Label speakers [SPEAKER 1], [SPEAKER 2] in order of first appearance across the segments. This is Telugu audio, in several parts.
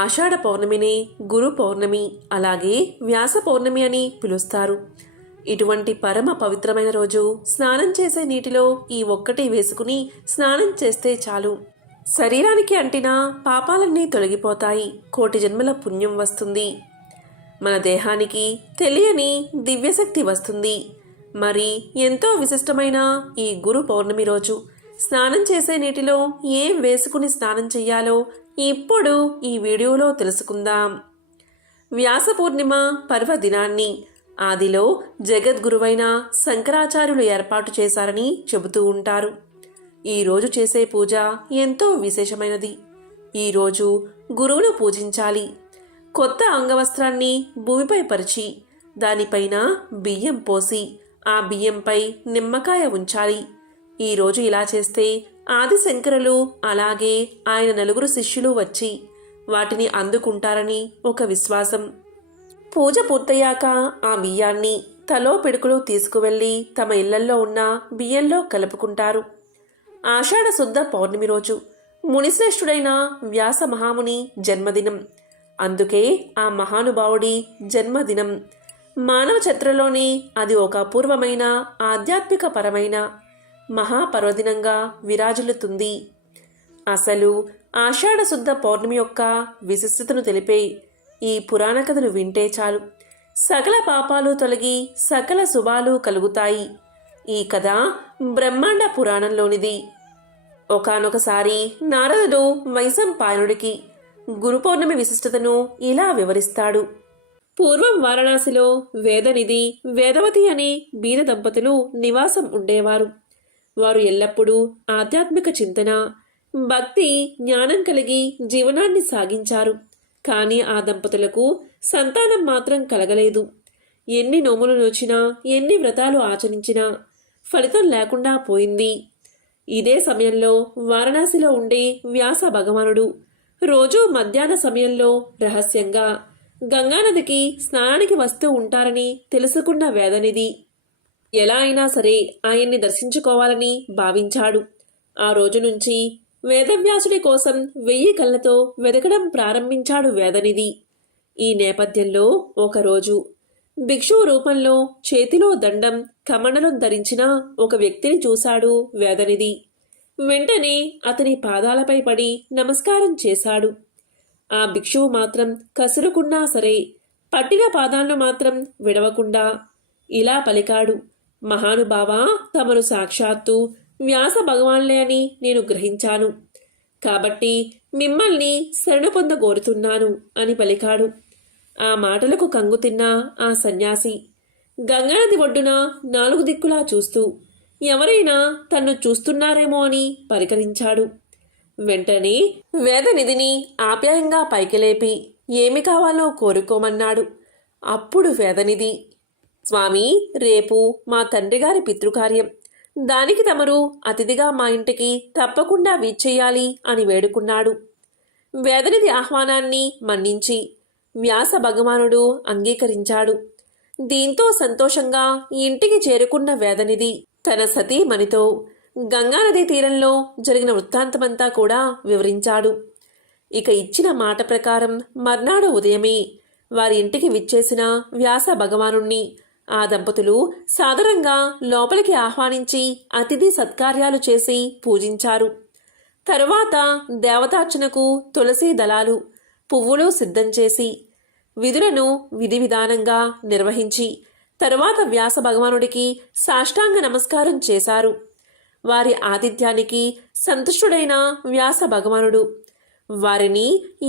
[SPEAKER 1] ఆషాఢ పౌర్ణమిని గురు పౌర్ణమి అలాగే వ్యాస పౌర్ణమి అని పిలుస్తారు ఇటువంటి పరమ పవిత్రమైన రోజు స్నానం చేసే నీటిలో ఈ ఒక్కటి వేసుకుని స్నానం చేస్తే చాలు శరీరానికి అంటినా పాపాలన్నీ తొలగిపోతాయి కోటి జన్మల పుణ్యం వస్తుంది మన దేహానికి తెలియని దివ్యశక్తి వస్తుంది మరి ఎంతో విశిష్టమైన ఈ గురు పౌర్ణమి రోజు స్నానం చేసే నీటిలో ఏం వేసుకుని స్నానం చేయాలో ఇప్పుడు ఈ వీడియోలో తెలుసుకుందాం వ్యాస పూర్ణిమ పర్వదినాన్ని ఆదిలో జగద్గురువైన శంకరాచార్యులు ఏర్పాటు చేశారని చెబుతూ ఉంటారు ఈరోజు చేసే పూజ ఎంతో విశేషమైనది ఈరోజు గురువును పూజించాలి కొత్త అంగవస్త్రాన్ని భూమిపై పరిచి దానిపైన బియ్యం పోసి ఆ బియ్యంపై నిమ్మకాయ ఉంచాలి ఈరోజు ఇలా చేస్తే ఆదిశంకరులు అలాగే ఆయన నలుగురు శిష్యులు వచ్చి వాటిని అందుకుంటారని ఒక విశ్వాసం పూజ పూర్తయ్యాక ఆ బియ్యాన్ని తలో పిడుకులు తీసుకువెళ్ళి తమ ఇళ్లల్లో ఉన్న బియ్యంలో కలుపుకుంటారు ఆషాఢ శుద్ధ పౌర్ణమి రోజు మునిశ్రేష్ఠుడైన వ్యాస మహాముని జన్మదినం అందుకే ఆ మహానుభావుడి జన్మదినం మానవ చరిత్రలోనే అది ఒక అపూర్వమైన ఆధ్యాత్మిక పరమైన మహాపర్వదినంగా విరాజులుతుంది అసలు ఆషాఢశుద్ధ పౌర్ణమి యొక్క విశిష్టతను తెలిపే ఈ పురాణ కథను వింటే చాలు సకల పాపాలు తొలగి సకల శుభాలు కలుగుతాయి ఈ కథ బ్రహ్మాండ పురాణంలోనిది ఒకనొకసారి నారదుడు వైశంపాయనుడికి గురు పౌర్ణమి విశిష్టతను ఇలా వివరిస్తాడు పూర్వం వారణాసిలో వేదనిధి వేదవతి అనే బీద దంపతులు నివాసం ఉండేవారు వారు ఎల్లప్పుడూ ఆధ్యాత్మిక చింతన భక్తి జ్ఞానం కలిగి జీవనాన్ని సాగించారు కానీ ఆ దంపతులకు సంతానం మాత్రం కలగలేదు ఎన్ని నోములు నోచినా ఎన్ని వ్రతాలు ఆచరించినా ఫలితం లేకుండా పోయింది ఇదే సమయంలో వారణాసిలో ఉండే వ్యాస భగవానుడు రోజూ మధ్యాహ్న సమయంలో రహస్యంగా గంగానదికి స్నానానికి వస్తూ ఉంటారని తెలుసుకున్న వేదనిది ఎలా అయినా సరే ఆయన్ని దర్శించుకోవాలని భావించాడు ఆ రోజు నుంచి వేదవ్యాసుడి కోసం వెయ్యి కళ్ళతో వెతకడం ప్రారంభించాడు వేదనిధి ఈ నేపథ్యంలో ఒకరోజు భిక్షువు రూపంలో చేతిలో దండం కమండలం ధరించిన ఒక వ్యక్తిని చూశాడు వేదనిధి వెంటనే అతని పాదాలపై పడి నమస్కారం చేశాడు ఆ భిక్షువు మాత్రం కసురుకున్నా సరే పట్టిన పాదాలను మాత్రం విడవకుండా ఇలా పలికాడు మహానుభావ తమను సాక్షాత్తు వ్యాస భగవాన్లే అని నేను గ్రహించాను కాబట్టి మిమ్మల్ని పొంద కోరుతున్నాను అని పలికాడు ఆ మాటలకు కంగు తిన్నా ఆ సన్యాసి గంగానది ఒడ్డున నాలుగు దిక్కులా చూస్తూ ఎవరైనా తన్ను చూస్తున్నారేమో అని పరికరించాడు వెంటనే వేదనిధిని ఆప్యాయంగా పైకి లేపి ఏమి కావాలో కోరుకోమన్నాడు అప్పుడు వేదనిధి స్వామి రేపు మా తండ్రిగారి పితృకార్యం దానికి తమరు అతిథిగా మా ఇంటికి తప్పకుండా వీచేయాలి అని వేడుకున్నాడు వేదనిధి ఆహ్వానాన్ని మన్నించి వ్యాస భగవానుడు అంగీకరించాడు దీంతో సంతోషంగా ఇంటికి చేరుకున్న వేదనిధి తన సతీమణితో గంగానదీ తీరంలో జరిగిన వృత్తాంతమంతా కూడా వివరించాడు ఇక ఇచ్చిన మాట ప్రకారం మర్నాడు ఉదయమే వారి ఇంటికి విచ్చేసిన వ్యాస భగవానుణ్ణి ఆ దంపతులు సాదరంగా లోపలికి ఆహ్వానించి అతిథి సత్కార్యాలు చేసి పూజించారు తరువాత దేవతార్చనకు తులసి దళాలు పువ్వులు సిద్ధం చేసి విధులను విధి విధానంగా నిర్వహించి తరువాత వ్యాస భగవానుడికి సాష్టాంగ నమస్కారం చేశారు వారి ఆతిథ్యానికి సంతుష్టుడైన వ్యాస భగవానుడు వారిని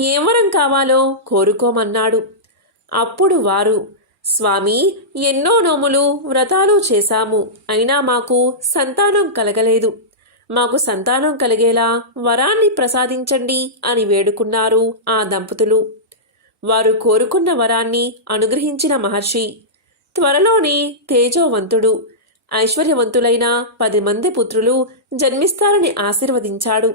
[SPEAKER 1] ఏ వరం కావాలో కోరుకోమన్నాడు అప్పుడు వారు స్వామి ఎన్నో నోములు వ్రతాలు చేశాము అయినా మాకు సంతానం కలగలేదు మాకు సంతానం కలిగేలా వరాన్ని ప్రసాదించండి అని వేడుకున్నారు ఆ దంపతులు వారు కోరుకున్న వరాన్ని అనుగ్రహించిన మహర్షి త్వరలోనే తేజోవంతుడు ఐశ్వర్యవంతులైన పది మంది పుత్రులు జన్మిస్తారని ఆశీర్వదించాడు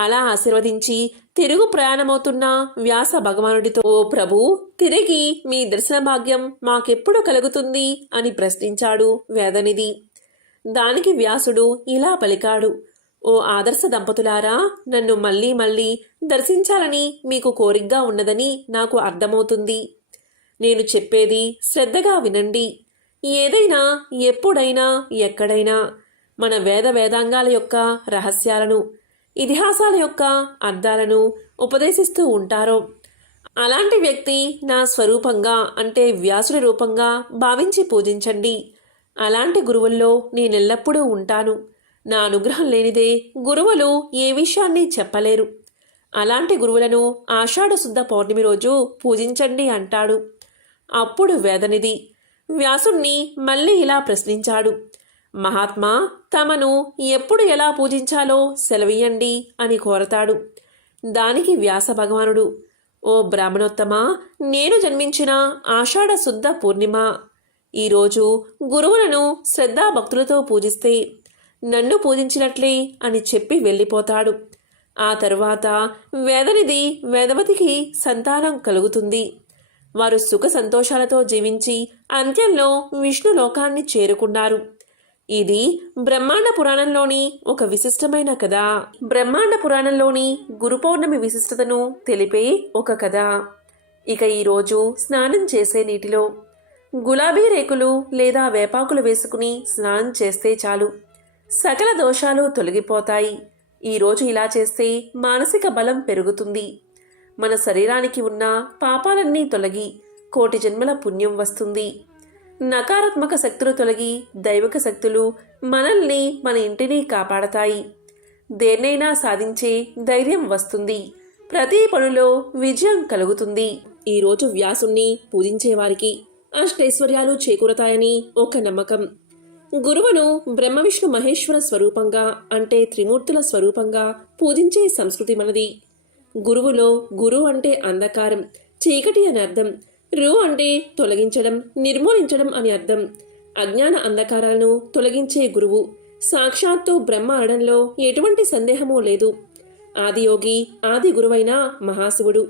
[SPEAKER 1] అలా ఆశీర్వదించి తిరుగు ప్రయాణమవుతున్న వ్యాస భగవానుడితో ఓ ప్రభు తిరిగి మీ దర్శన భాగ్యం మాకెప్పుడు కలుగుతుంది అని ప్రశ్నించాడు వేదనిధి దానికి వ్యాసుడు ఇలా పలికాడు ఓ ఆదర్శ దంపతులారా నన్ను మళ్ళీ మళ్ళీ దర్శించాలని మీకు కోరికగా ఉన్నదని నాకు అర్థమవుతుంది నేను చెప్పేది శ్రద్ధగా వినండి ఏదైనా ఎప్పుడైనా ఎక్కడైనా మన వేద వేదాంగాల యొక్క రహస్యాలను ఇతిహాసాల యొక్క అర్థాలను ఉపదేశిస్తూ ఉంటారో అలాంటి వ్యక్తి నా స్వరూపంగా అంటే వ్యాసుడి రూపంగా భావించి పూజించండి అలాంటి గురువుల్లో నేనెల్లప్పుడూ ఉంటాను నా అనుగ్రహం లేనిదే గురువులు ఏ విషయాన్ని చెప్పలేరు అలాంటి గురువులను ఆషాఢశుద్ధ పౌర్ణమి రోజు పూజించండి అంటాడు అప్పుడు వేదనిది వ్యాసుణ్ణి మళ్ళీ ఇలా ప్రశ్నించాడు మహాత్మా తమను ఎప్పుడు ఎలా పూజించాలో సెలవియండి అని కోరతాడు దానికి వ్యాస భగవానుడు ఓ బ్రాహ్మణోత్తమా నేను జన్మించిన ఆషాఢ శుద్ధ పూర్ణిమ ఈరోజు గురువులను శ్రద్ధాభక్తులతో పూజిస్తే నన్ను పూజించినట్లే అని చెప్పి వెళ్ళిపోతాడు ఆ తరువాత వేదనిది వేదవతికి సంతానం కలుగుతుంది వారు సుఖ సంతోషాలతో జీవించి అంత్యంలో విష్ణులోకాన్ని చేరుకున్నారు ఇది బ్రహ్మాండ పురాణంలోని ఒక విశిష్టమైన కథ బ్రహ్మాండ పురాణంలోని గురు పౌర్ణమి విశిష్టతను తెలిపే ఒక కథ ఇక ఈరోజు స్నానం చేసే నీటిలో గులాబీ రేకులు లేదా వేపాకులు వేసుకుని స్నానం చేస్తే చాలు సకల దోషాలు తొలగిపోతాయి ఈరోజు ఇలా చేస్తే మానసిక బలం పెరుగుతుంది మన శరీరానికి ఉన్న పాపాలన్నీ తొలగి కోటి జన్మల పుణ్యం వస్తుంది నకారాత్మక శక్తులు తొలగి దైవక శక్తులు మనల్ని మన ఇంటిని కాపాడతాయి దేన్నైనా సాధించే ధైర్యం వస్తుంది ప్రతి పనులో విజయం కలుగుతుంది ఈరోజు వ్యాసుణ్ణి పూజించేవారికి అష్టైశ్వర్యాలు చేకూరతాయని ఒక నమ్మకం గురువును బ్రహ్మ విష్ణు మహేశ్వర స్వరూపంగా అంటే త్రిమూర్తుల స్వరూపంగా పూజించే సంస్కృతి మనది గురువులో గురు అంటే అంధకారం చీకటి అని అర్థం రు అంటే తొలగించడం నిర్మూలించడం అని అర్థం అజ్ఞాన అంధకారాలను తొలగించే గురువు సాక్షాత్తు బ్రహ్మ అడంలో ఎటువంటి సందేహమూ లేదు ఆదియోగి ఆది గురువైన మహాశివుడు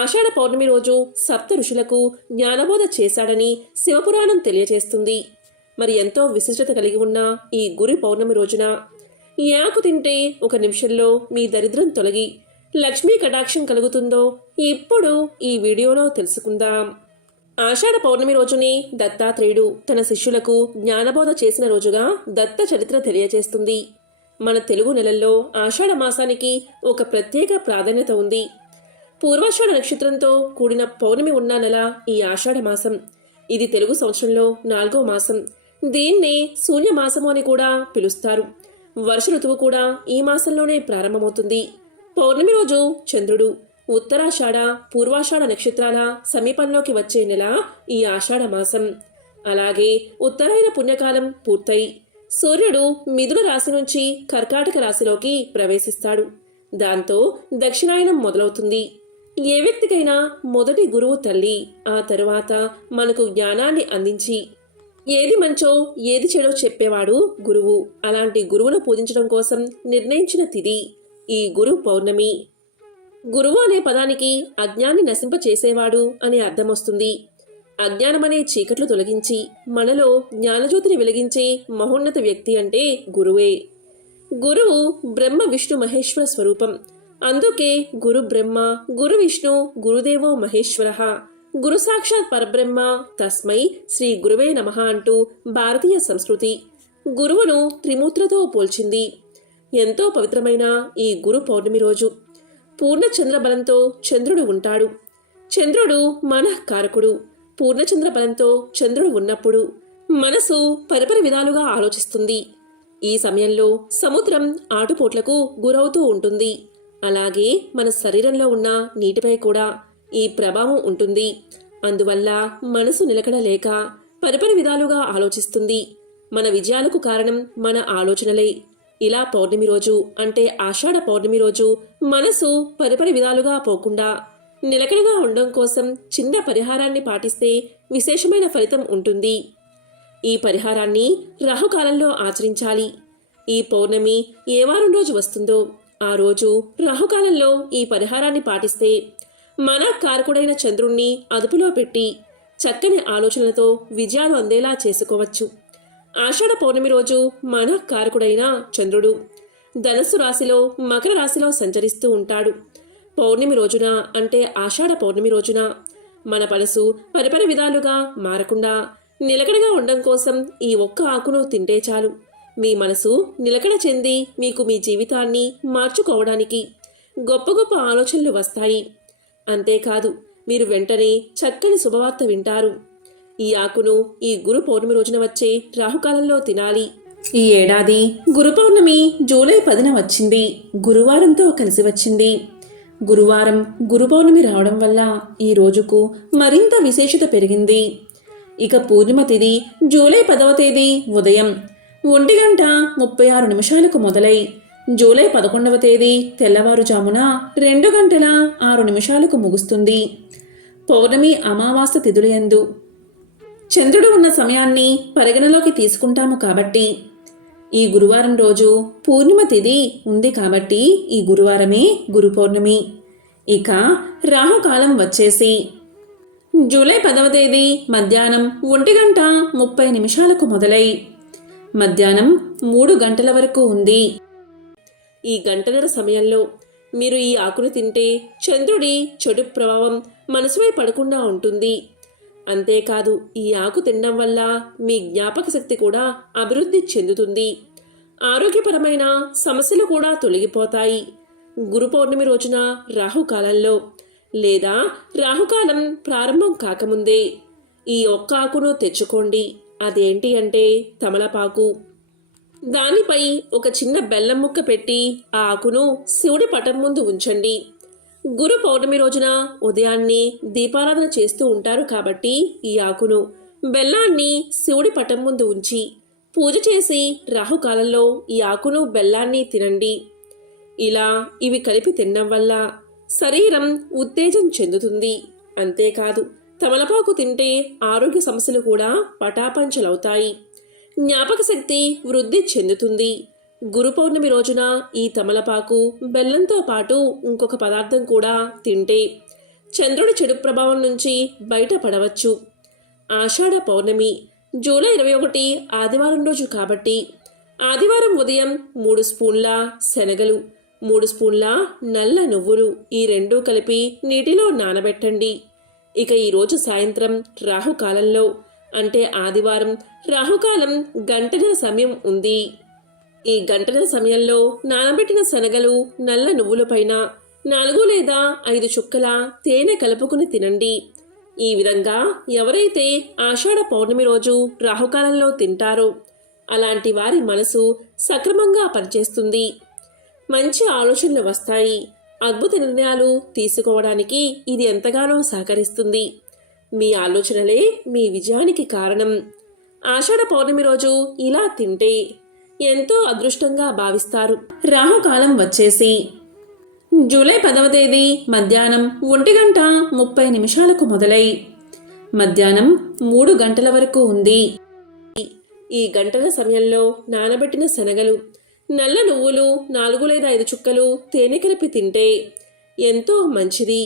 [SPEAKER 1] ఆషాఢ పౌర్ణమి రోజు సప్త ఋషులకు జ్ఞానబోధ చేశాడని శివపురాణం తెలియజేస్తుంది మరి ఎంతో విశిష్టత కలిగి ఉన్న ఈ గురి పౌర్ణమి రోజున ఈ ఆకు తింటే ఒక నిమిషంలో మీ దరిద్రం తొలగి లక్ష్మీ కటాక్షం కలుగుతుందో ఇప్పుడు ఈ వీడియోలో తెలుసుకుందాం ఆషాఢ పౌర్ణమి రోజుని దత్తాత్రేయుడు తన శిష్యులకు జ్ఞానబోధ చేసిన రోజుగా దత్త చరిత్ర తెలియజేస్తుంది మన తెలుగు నెలల్లో ఆషాఢ మాసానికి ఒక ప్రత్యేక ప్రాధాన్యత ఉంది పూర్వాషాఢ నక్షత్రంతో కూడిన పౌర్ణమి ఉన్న నెల ఈ ఆషాఢ మాసం ఇది తెలుగు సంవత్సరంలో నాలుగో మాసం శూన్య శూన్యమాసము అని కూడా పిలుస్తారు వర్ష ఋతువు కూడా ఈ మాసంలోనే ప్రారంభమవుతుంది పౌర్ణమి రోజు చంద్రుడు ఉత్తరాషాఢ పూర్వాషాఢ నక్షత్రాల సమీపంలోకి వచ్చే నెల ఈ ఆషాఢ మాసం అలాగే ఉత్తరాయణ పుణ్యకాలం పూర్తయి సూర్యుడు మిథున రాశి నుంచి కర్కాటక రాశిలోకి ప్రవేశిస్తాడు దాంతో దక్షిణాయనం మొదలవుతుంది ఏ వ్యక్తికైనా మొదటి గురువు తల్లి ఆ తరువాత మనకు జ్ఞానాన్ని అందించి ఏది మంచో ఏది చెడో చెప్పేవాడు గురువు అలాంటి గురువును పూజించడం కోసం నిర్ణయించిన తిది ఈ గురు పౌర్ణమి గురువు అనే పదానికి అజ్ఞాన్ని నశింపచేసేవాడు అనే అర్థమొస్తుంది అజ్ఞానమనే చీకట్లు తొలగించి మనలో జ్ఞానజ్యోతిని వెలిగించే మహోన్నత వ్యక్తి అంటే గురువే గురువు బ్రహ్మ విష్ణు మహేశ్వర స్వరూపం అందుకే గురు బ్రహ్మ గురు విష్ణు గురుదేవో మహేశ్వర గురు సాక్షాత్ పరబ్రహ్మ తస్మై శ్రీ గురువే నమ అంటూ భారతీయ సంస్కృతి గురువును త్రిమూత్రతో పోల్చింది ఎంతో పవిత్రమైన ఈ గురు పౌర్ణమి రోజు పూర్ణచంద్రబలంతో బలంతో చంద్రుడు ఉంటాడు చంద్రుడు మనఃకారకుడు పూర్ణచంద్ర బలంతో చంద్రుడు ఉన్నప్పుడు మనసు పరిపరి విధాలుగా ఆలోచిస్తుంది ఈ సమయంలో సముద్రం ఆటుపోట్లకు గురవుతూ ఉంటుంది అలాగే మన శరీరంలో ఉన్న నీటిపై కూడా ఈ ప్రభావం ఉంటుంది అందువల్ల మనసు నిలకడలేక పరిపరి విధాలుగా ఆలోచిస్తుంది మన విజయాలకు కారణం మన ఆలోచనలే ఇలా పౌర్ణమి రోజు అంటే ఆషాఢ పౌర్ణమి రోజు మనసు పరిపరి విధాలుగా పోకుండా నిలకడగా ఉండడం కోసం చిన్న పరిహారాన్ని పాటిస్తే విశేషమైన ఫలితం ఉంటుంది ఈ పరిహారాన్ని రాహుకాలంలో ఆచరించాలి ఈ పౌర్ణమి ఏ వారం రోజు వస్తుందో ఆ రోజు రాహుకాలంలో ఈ పరిహారాన్ని పాటిస్తే మన కారకుడైన చంద్రుణ్ణి అదుపులో పెట్టి చక్కని ఆలోచనలతో విజయాలు అందేలా చేసుకోవచ్చు ఆషాఢ పౌర్ణమి రోజు మన కారకుడైన చంద్రుడు ధనస్సు రాశిలో మకర రాశిలో సంచరిస్తూ ఉంటాడు పౌర్ణమి రోజున అంటే ఆషాఢ పౌర్ణమి రోజున మన పనసు పరిపర విధాలుగా మారకుండా నిలకడగా ఉండడం కోసం ఈ ఒక్క ఆకును తింటే చాలు మీ మనసు నిలకడ చెంది మీకు మీ జీవితాన్ని మార్చుకోవడానికి గొప్ప గొప్ప ఆలోచనలు వస్తాయి అంతేకాదు మీరు వెంటనే చక్కని శుభవార్త వింటారు ఈ ఆకును ఈ గురు పౌర్ణమి రోజున వచ్చే రాహుకాలంలో తినాలి ఈ ఏడాది గురు పౌర్ణమి జూలై పదిన వచ్చింది గురువారంతో కలిసి వచ్చింది గురువారం గురు పౌర్ణమి రావడం వల్ల ఈ రోజుకు మరింత విశేషత పెరిగింది ఇక పూర్ణిమ తిది జూలై పదవ తేదీ ఉదయం ఒంటి గంట ముప్పై ఆరు నిమిషాలకు మొదలై జూలై పదకొండవ తేదీ తెల్లవారుజామున రెండు గంటల ఆరు నిమిషాలకు ముగుస్తుంది పౌర్ణమి అమావాస్య తిథులయందు చంద్రుడు ఉన్న సమయాన్ని పరిగణలోకి తీసుకుంటాము కాబట్టి ఈ గురువారం రోజు పూర్ణిమ తిథి ఉంది కాబట్టి ఈ గురువారమే గురు పౌర్ణమి ఇక రాహుకాలం వచ్చేసి జూలై పదవ తేదీ మధ్యాహ్నం ఒంటి గంట ముప్పై నిమిషాలకు మొదలై మధ్యాహ్నం మూడు గంటల వరకు ఉంది ఈ గంటన్నర సమయంలో మీరు ఈ ఆకును తింటే చంద్రుడి చెడు ప్రభావం మనసుపై పడకుండా ఉంటుంది అంతేకాదు ఈ ఆకు తినడం వల్ల మీ జ్ఞాపక శక్తి కూడా అభివృద్ధి చెందుతుంది ఆరోగ్యపరమైన సమస్యలు కూడా తొలగిపోతాయి గురు పౌర్ణమి రోజున రాహుకాలంలో లేదా రాహుకాలం ప్రారంభం కాకముందే ఈ ఒక్క ఆకును తెచ్చుకోండి అదేంటి అంటే తమలపాకు దానిపై ఒక చిన్న బెల్లం ముక్క పెట్టి ఆ ఆకును శివుడి పటం ముందు ఉంచండి గురు పౌర్ణమి రోజున ఉదయాన్నే దీపారాధన చేస్తూ ఉంటారు కాబట్టి ఈ ఆకును బెల్లాన్ని శివుడి పటం ముందు ఉంచి పూజ చేసి రాహుకాలంలో ఈ ఆకును బెల్లాన్ని తినండి ఇలా ఇవి కలిపి తినడం వల్ల శరీరం ఉత్తేజం చెందుతుంది అంతేకాదు తమలపాకు తింటే ఆరోగ్య సమస్యలు కూడా పటాపంచలవుతాయి జ్ఞాపక శక్తి వృద్ధి చెందుతుంది గురు పౌర్ణమి రోజున ఈ తమలపాకు బెల్లంతో పాటు ఇంకొక పదార్థం కూడా తింటే చంద్రుడి చెడు ప్రభావం నుంచి బయటపడవచ్చు ఆషాఢ పౌర్ణమి జూలై ఇరవై ఒకటి ఆదివారం రోజు కాబట్టి ఆదివారం ఉదయం మూడు స్పూన్ల శనగలు మూడు స్పూన్ల నల్ల నువ్వులు ఈ రెండూ కలిపి నీటిలో నానబెట్టండి ఇక ఈరోజు సాయంత్రం రాహుకాలంలో అంటే ఆదివారం రాహుకాలం గంటల సమయం ఉంది ఈ గంటల సమయంలో నానబెట్టిన శనగలు నల్ల నువ్వుల పైన నాలుగు లేదా ఐదు చుక్కల తేనె కలుపుకుని తినండి ఈ విధంగా ఎవరైతే ఆషాఢ పౌర్ణమి రోజు రాహుకాలంలో తింటారో అలాంటి వారి మనసు సక్రమంగా పనిచేస్తుంది మంచి ఆలోచనలు వస్తాయి అద్భుత నిర్ణయాలు తీసుకోవడానికి ఇది ఎంతగానో సహకరిస్తుంది మీ ఆలోచనలే మీ విజయానికి కారణం ఆషాఢ పౌర్ణమి రోజు ఇలా తింటే ఎంతో అదృష్టంగా భావిస్తారు రాహుకాలం వచ్చేసి జూలై పదవ తేదీ మధ్యాహ్నం ఒంటి గంట ముప్పై నిమిషాలకు మొదలై మధ్యాహ్నం మూడు గంటల వరకు ఉంది ఈ గంటల సమయంలో నానబెట్టిన శనగలు నల్ల నువ్వులు నాలుగు లేదా ఐదు చుక్కలు తేనె కలిపి తింటే ఎంతో మంచిది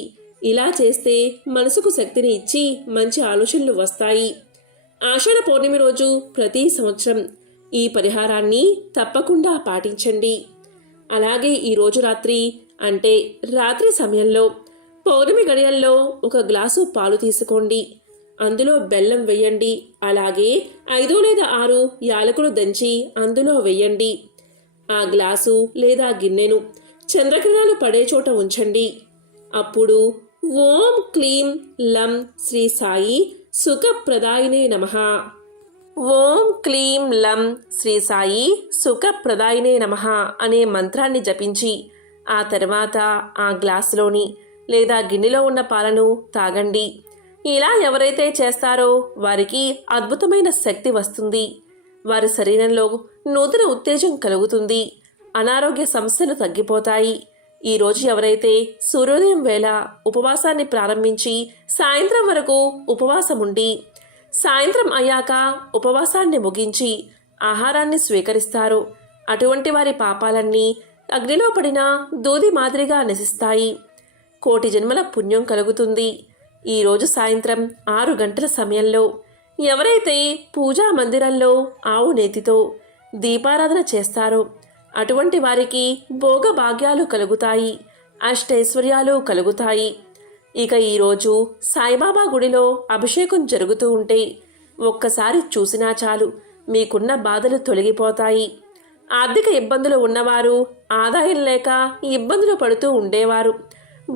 [SPEAKER 1] ఇలా చేస్తే మనసుకు శక్తిని ఇచ్చి మంచి ఆలోచనలు వస్తాయి ఆషాఢ పౌర్ణమి రోజు ప్రతి సంవత్సరం ఈ పరిహారాన్ని తప్పకుండా పాటించండి అలాగే ఈరోజు రాత్రి అంటే రాత్రి సమయంలో పౌర్ణమి గడియల్లో ఒక గ్లాసు పాలు తీసుకోండి అందులో బెల్లం వెయ్యండి అలాగే ఐదు లేదా ఆరు యాలకులు దంచి అందులో వేయండి ఆ గ్లాసు లేదా గిన్నెను చంద్రకిరణాలు పడే చోట ఉంచండి అప్పుడు ఓం క్లీం లం శ్రీ సాయి సుఖప్రదాయినే నమ ఓం క్లీం లం శ్రీ సాయి సుఖప్రదాయినే నమ అనే మంత్రాన్ని జపించి ఆ తర్వాత ఆ గ్లాసులోని లేదా గిన్నెలో ఉన్న పాలను తాగండి ఇలా ఎవరైతే చేస్తారో వారికి అద్భుతమైన శక్తి వస్తుంది వారి శరీరంలో నూతన ఉత్తేజం కలుగుతుంది అనారోగ్య సమస్యలు తగ్గిపోతాయి ఈరోజు ఎవరైతే సూర్యోదయం వేళ ఉపవాసాన్ని ప్రారంభించి సాయంత్రం వరకు ఉపవాసం ఉండి సాయంత్రం అయ్యాక ఉపవాసాన్ని ముగించి ఆహారాన్ని స్వీకరిస్తారు అటువంటి వారి పాపాలన్నీ అగ్నిలో పడిన దూది మాదిరిగా నశిస్తాయి కోటి జన్మల పుణ్యం కలుగుతుంది ఈరోజు సాయంత్రం ఆరు గంటల సమయంలో ఎవరైతే పూజా మందిరంలో ఆవు నేతితో దీపారాధన చేస్తారో అటువంటి వారికి భోగభాగ్యాలు కలుగుతాయి అష్టైశ్వర్యాలు కలుగుతాయి ఇక ఈరోజు సాయిబాబా గుడిలో అభిషేకం జరుగుతూ ఉంటే ఒక్కసారి చూసినా చాలు మీకున్న బాధలు తొలగిపోతాయి ఆర్థిక ఇబ్బందులు ఉన్నవారు ఆదాయం లేక ఇబ్బందులు పడుతూ ఉండేవారు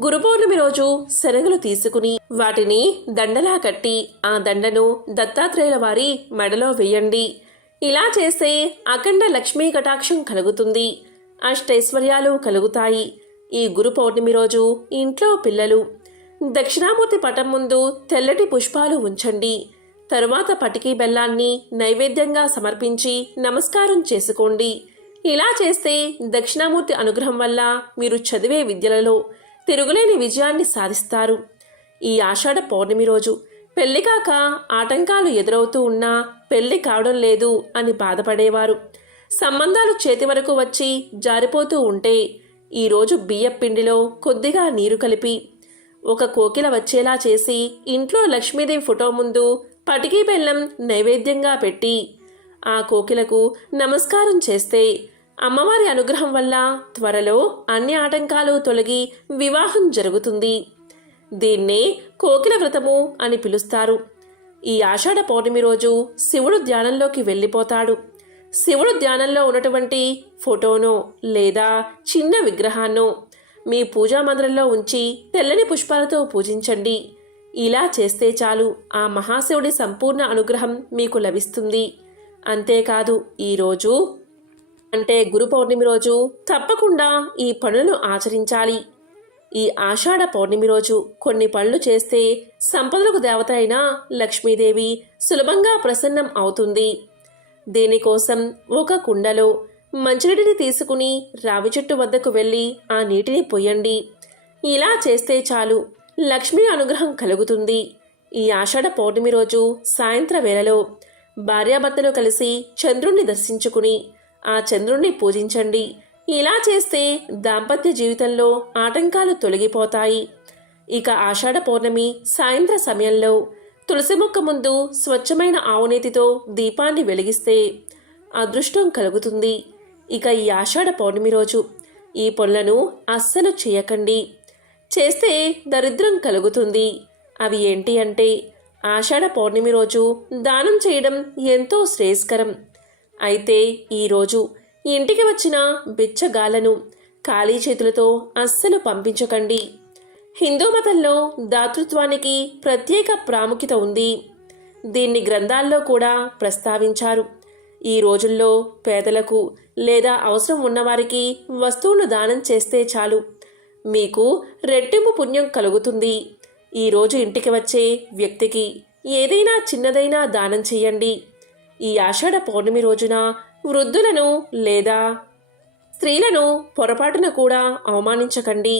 [SPEAKER 1] గురు పౌర్ణమి రోజు శనగలు తీసుకుని వాటిని దండలా కట్టి ఆ దండను దత్తాత్రేయుల వారి మెడలో వేయండి ఇలా చేస్తే అఖండ లక్ష్మీ కటాక్షం కలుగుతుంది అష్టైశ్వర్యాలు కలుగుతాయి ఈ గురు పౌర్ణమి రోజు ఇంట్లో పిల్లలు దక్షిణామూర్తి పటం ముందు తెల్లటి పుష్పాలు ఉంచండి తరువాత పటికీ బెల్లాన్ని నైవేద్యంగా సమర్పించి నమస్కారం చేసుకోండి ఇలా చేస్తే దక్షిణామూర్తి అనుగ్రహం వల్ల మీరు చదివే విద్యలలో తిరుగులేని విజయాన్ని సాధిస్తారు ఈ ఆషాఢ పౌర్ణమి రోజు పెళ్లి కాక ఆటంకాలు ఎదురవుతూ ఉన్నా పెళ్లి కావడం లేదు అని బాధపడేవారు సంబంధాలు చేతి వరకు వచ్చి జారిపోతూ ఉంటే ఈరోజు బియ్యపిండిలో కొద్దిగా నీరు కలిపి ఒక కోకిల వచ్చేలా చేసి ఇంట్లో లక్ష్మీదేవి ఫోటో ముందు పటికీ బెల్లం నైవేద్యంగా పెట్టి ఆ కోకిలకు నమస్కారం చేస్తే అమ్మవారి అనుగ్రహం వల్ల త్వరలో అన్ని ఆటంకాలు తొలగి వివాహం జరుగుతుంది దీన్నే కోకిల వ్రతము అని పిలుస్తారు ఈ ఆషాఢ పౌర్ణమి రోజు శివుడు ధ్యానంలోకి వెళ్ళిపోతాడు శివుడు ధ్యానంలో ఉన్నటువంటి ఫోటోను లేదా చిన్న విగ్రహాన్నో మీ పూజా మందిరంలో ఉంచి తెల్లని పుష్పాలతో పూజించండి ఇలా చేస్తే చాలు ఆ మహాశివుడి సంపూర్ణ అనుగ్రహం మీకు లభిస్తుంది అంతేకాదు ఈరోజు అంటే గురు పౌర్ణమి రోజు తప్పకుండా ఈ పనులను ఆచరించాలి ఈ ఆషాఢ పౌర్ణమి రోజు కొన్ని పనులు చేస్తే సంపదలకు దేవత అయిన లక్ష్మీదేవి సులభంగా ప్రసన్నం అవుతుంది దీనికోసం ఒక కుండలో మంచినీటిని తీసుకుని రావి చెట్టు వద్దకు వెళ్ళి ఆ నీటిని పొయ్యండి ఇలా చేస్తే చాలు లక్ష్మీ అనుగ్రహం కలుగుతుంది ఈ ఆషాఢ పౌర్ణమి రోజు సాయంత్ర వేళలో భార్యాభర్తలు కలిసి చంద్రుణ్ణి దర్శించుకుని ఆ చంద్రుణ్ణి పూజించండి ఇలా చేస్తే దాంపత్య జీవితంలో ఆటంకాలు తొలగిపోతాయి ఇక ఆషాఢ పౌర్ణమి సాయంత్ర సమయంలో తులసి మొక్క ముందు స్వచ్ఛమైన ఆవునేతితో దీపాన్ని వెలిగిస్తే అదృష్టం కలుగుతుంది ఇక ఈ ఆషాఢ పౌర్ణమి రోజు ఈ పనులను అస్సలు చేయకండి చేస్తే దరిద్రం కలుగుతుంది అవి ఏంటి అంటే ఆషాఢ పౌర్ణమి రోజు దానం చేయడం ఎంతో శ్రేయస్కరం అయితే ఈరోజు ఇంటికి వచ్చిన బిచ్చగాలను ఖాళీ చేతులతో అస్సలు పంపించకండి హిందూ మతంలో దాతృత్వానికి ప్రత్యేక ప్రాముఖ్యత ఉంది దీన్ని గ్రంథాల్లో కూడా ప్రస్తావించారు ఈ రోజుల్లో పేదలకు లేదా అవసరం ఉన్నవారికి వస్తువులు దానం చేస్తే చాలు మీకు రెట్టింపు పుణ్యం కలుగుతుంది ఈరోజు ఇంటికి వచ్చే వ్యక్తికి ఏదైనా చిన్నదైనా దానం చేయండి ఈ ఆషాఢ పౌర్ణమి రోజున వృద్ధులను లేదా స్త్రీలను పొరపాటున కూడా అవమానించకండి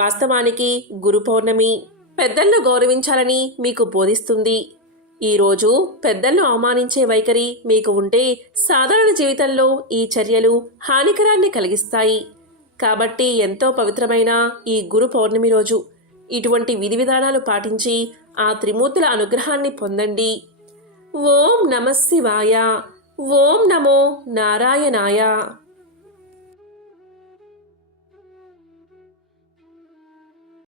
[SPEAKER 1] వాస్తవానికి గురు పౌర్ణమి పెద్దలను గౌరవించాలని మీకు బోధిస్తుంది ఈరోజు పెద్దలను అవమానించే వైఖరి మీకు ఉంటే సాధారణ జీవితంలో ఈ చర్యలు హానికరాన్ని కలిగిస్తాయి కాబట్టి ఎంతో పవిత్రమైన ఈ గురు పౌర్ణమి రోజు ఇటువంటి విధి విధానాలు పాటించి ఆ త్రిమూర్తుల అనుగ్రహాన్ని పొందండి ఓం నమ శివాయ ఓం నమో నారాయణాయ